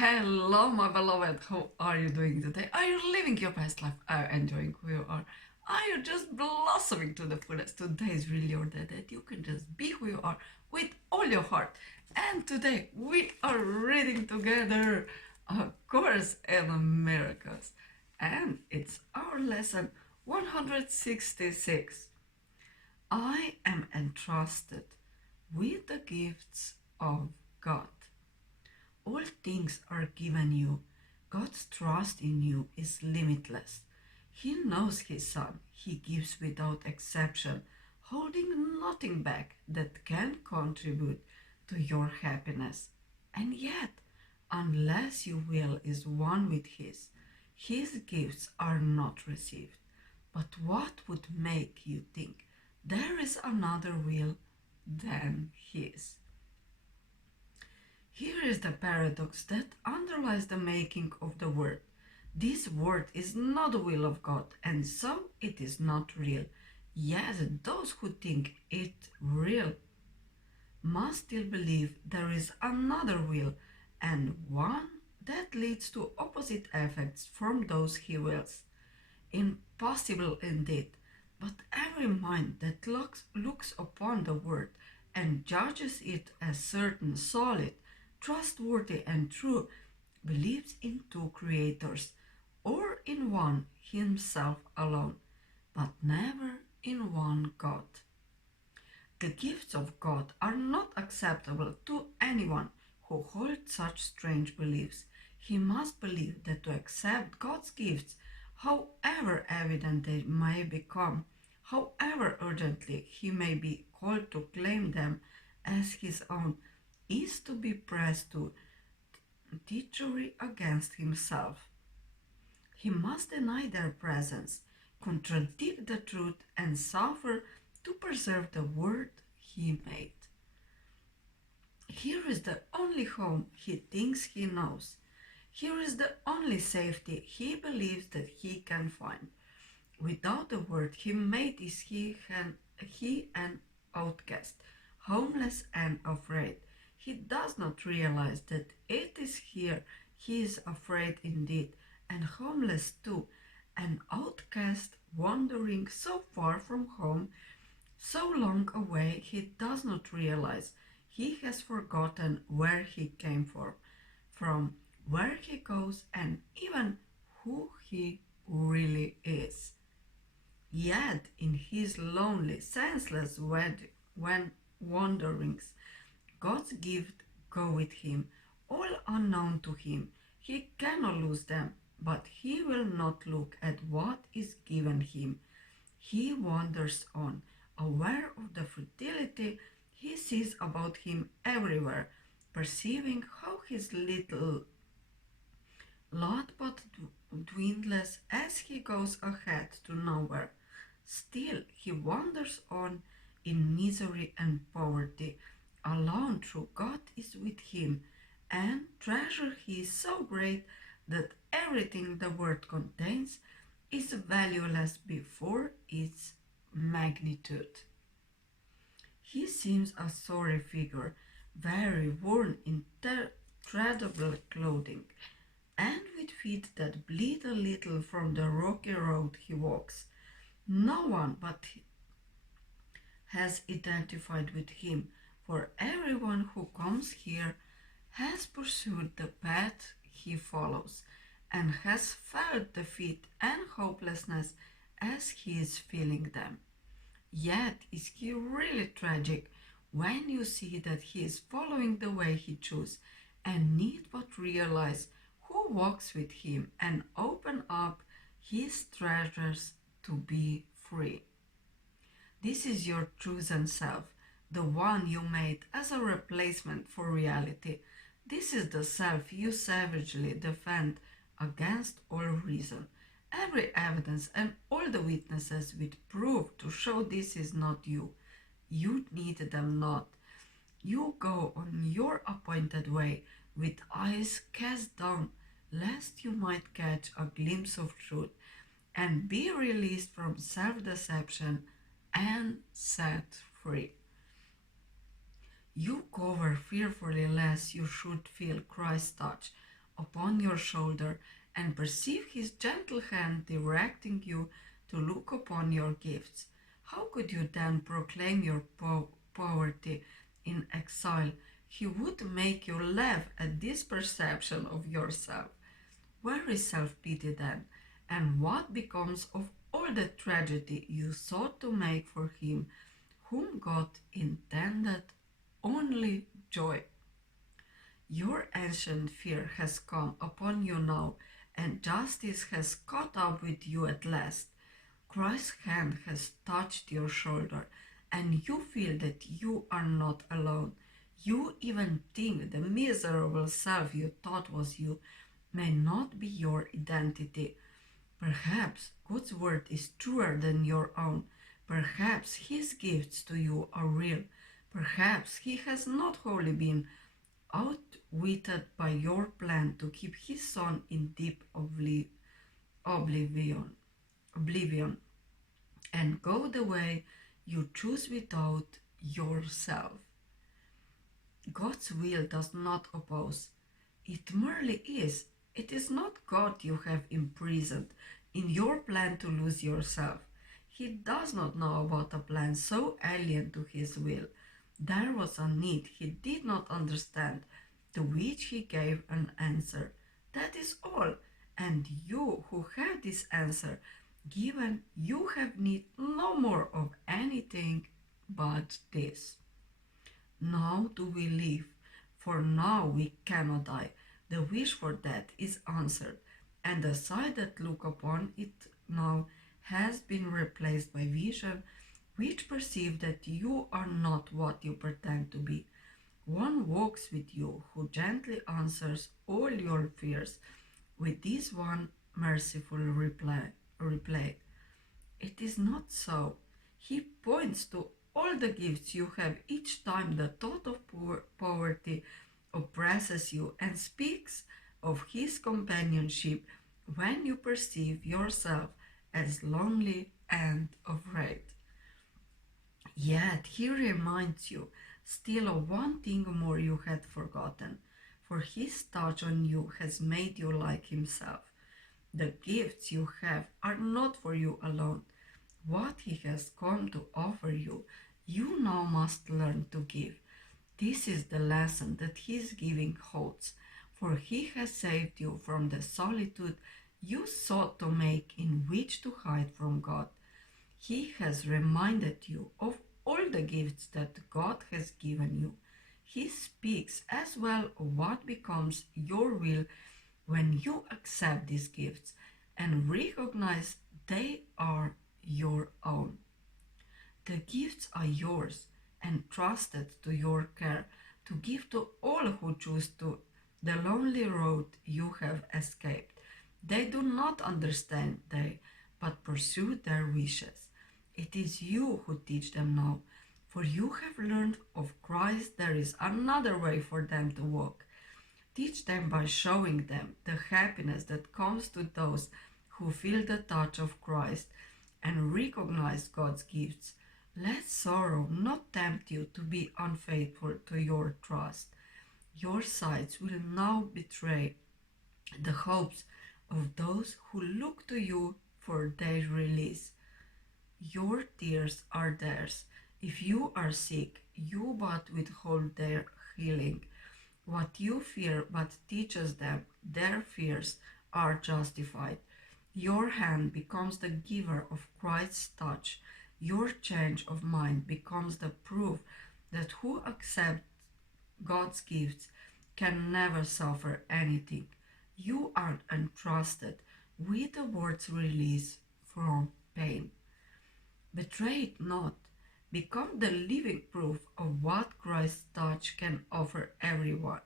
Hello, my beloved. How are you doing today? Are you living your best life? Are you enjoying who you are? Are you just blossoming to the fullest? Today is really your day that you can just be who you are with all your heart. And today we are reading together A Course in Miracles. And it's our lesson 166. I am entrusted with the gifts of God. All things are given you. God's trust in you is limitless. He knows His Son. He gives without exception, holding nothing back that can contribute to your happiness. And yet, unless your will is one with His gifts are not received. But what would make you think there is another will than His? Here is the paradox that underlies the making of the word. This word is not the will of God, and so it is not real. Yet those who think it real must still believe there is another will, and one that leads to opposite effects from those he wills. Impossible indeed, but every mind that looks upon the word and judges it as certain, solid, trustworthy and true, believes in two creators, or in one himself alone, but never in one God. The gifts of God are not acceptable to anyone who holds such strange beliefs. He must believe that to accept God's gifts, however evident they may become, however urgently he may be called to claim them as his own, is to be pressed to treachery against himself. He must deny their presence, contradict the truth, and suffer to preserve the word he made. Here is the only home he thinks he knows. Here is the only safety he believes that he can find. Without the word he made is he an outcast, homeless and afraid. He does not realize that it is here he is afraid indeed, and homeless too, an outcast wandering so far from home, so long away he does not realize he has forgotten where he came from, where he goes, and even who he really is. Yet in his lonely, senseless wanderings, God's gift go with him, all unknown to him. He cannot lose them, but he will not look at what is given him. He wanders on, aware of the futility he sees about him everywhere, perceiving how his little lot but dwindles as he goes ahead to nowhere. Still he wanders on in misery and poverty, alone through God is with him, and treasure he is so great that everything the world contains is valueless before its magnitude. He seems a sorry figure, very worn in treadable clothing, and with feet that bleed a little from the rocky road he walks. No one but has identified with him, for everyone who comes here has pursued the path he follows, and has felt defeat and hopelessness as he is feeling them. Yet is he really tragic when you see that he is following the way he chose, and need but realize who walks with him and open up his treasures to be free. This is your chosen self, the one you made as a replacement for reality. This is the self you savagely defend against all reason. Every evidence and all the witnesses would prove to show this is not you. You need them not. You go on your appointed way with eyes cast down, lest you might catch a glimpse of truth and be released from self-deception and set free. You cover fearfully lest you should feel Christ's touch upon your shoulder and perceive his gentle hand directing you to look upon your gifts, how could you then proclaim your poverty in exile? He would make you laugh at this perception of yourself. Where is self-pity then? And what becomes of all the tragedy you sought to make for him, whom God intended only joy? Your ancient fear has come upon you now, and justice has caught up with you at last. Christ's hand has touched your shoulder, and you feel that you are not alone. You even think the miserable self you thought was you may not be your identity. Perhaps God's word is truer than your own. Perhaps his gifts to you are real. Perhaps he has not wholly been outwitted by your plan to keep his son in deep oblivion, and go the way you choose without yourself. God's will does not oppose. It merely is. It is not God you have imprisoned in your plan to lose yourself. He does not know about a plan so alien to his will. There was a need he did not understand, to which he gave an answer. That is all. And you who have this answer given, you have need no more of anything but this. Now do we live, for now we cannot die. The wish for death is answered, and the sight that look upon it now has been replaced by vision, which perceive that you are not what you pretend to be. One walks with you who gently answers all your fears with this one merciful reply. It is not so. He points to all the gifts you have each time the thought of poverty oppresses you, and speaks of his companionship when you perceive yourself as lonely and afraid. Yet he reminds you still of one thing more you had forgotten, for his touch on you has made you like himself. The gifts you have are not for you alone. What he has come to offer you, you now must learn to give. This is the lesson that his giving holds, for he has saved you from the solitude you sought to make in which to hide from God. He has reminded you of all the gifts that God has given you. He speaks as well of what becomes your will when you accept these gifts and recognize they are your own. The gifts are yours, entrusted to your care, to give to all who choose to the lonely road you have escaped. They do not understand they, but pursue their wishes. It is you who teach them now, for you have learned of Christ there is another way for them to walk. Teach them by showing them the happiness that comes to those who feel the touch of Christ and recognize God's gifts. Let sorrow not tempt you to be unfaithful to your trust. Your sights will now betray the hopes of those who look to you for their release. Your tears are theirs. If you are sick, you but withhold their healing. What you fear but teaches them, their fears are justified. Your hand becomes the giver of Christ's touch. Your change of mind becomes the proof that who accepts God's gifts can never suffer anything. You are entrusted with the word's release from pain. Betray it not. Become the living proof of what Christ's touch can offer everyone.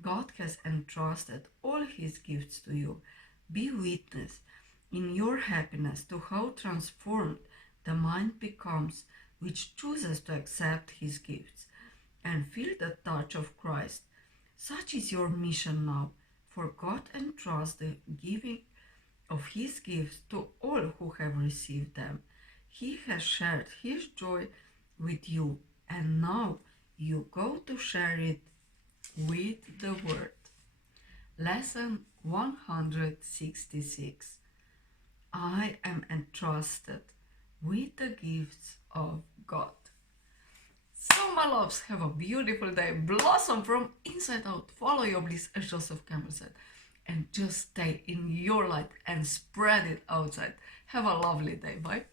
God has entrusted all his gifts to you. Be witness in your happiness to how transformed the mind becomes which chooses to accept his gifts and feel the touch of Christ. Such is your mission now, for God entrusts the giving of his gifts to all who have received them. He has shared his joy with you, and now you go to share it with the world. Lesson 166. I am entrusted with the gifts of God. So my loves, have a beautiful day. Blossom from inside out. Follow your bliss, as Joseph Campbell said. And just stay in your light and spread it outside. Have a lovely day. Bye.